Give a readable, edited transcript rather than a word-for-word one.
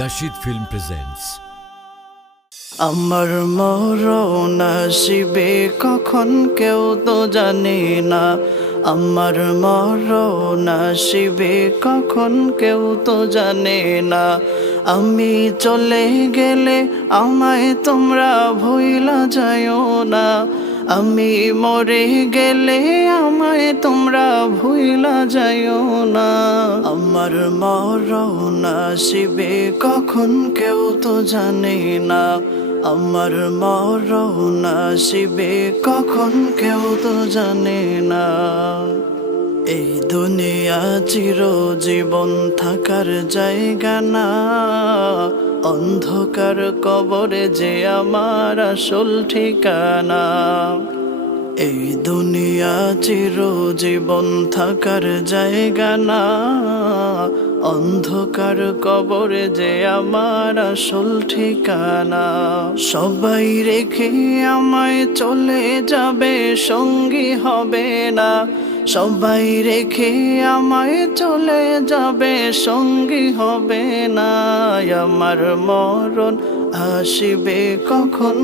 Nasheed Film presents আমার মরণ আসিবে কখন কেউ তো জানে না। আমার মরণ আসিবে কখন কেউ তো জানে না। আমি চলে গেলে আমায় তোমরা ভুইলা যাইও না। আমি মরে গেলে আমায় তোমরা ভুইলা যাইও না। আমার মরণ আসিবে কখন কেউ তো জানে না। আমার মরণ আসিবে কখন কেউ তো জানে না। এই দুনিয়া চিরজীবন থাকার জায়গা না। অন্ধকার কবরে যে আমার আসল ঠিকানা। এই দুনিয়া চিরজীবন থাকার জায়গা না। অন্ধকার কবরে যে আমার আসল ঠিকানা। সবাই রেখে আমায় চলে যাবে, সঙ্গী হবে না। সবাই রেখে আমায় চলে যাবে, সঙ্গী হবে না। আমার মরণ আসিবে কখন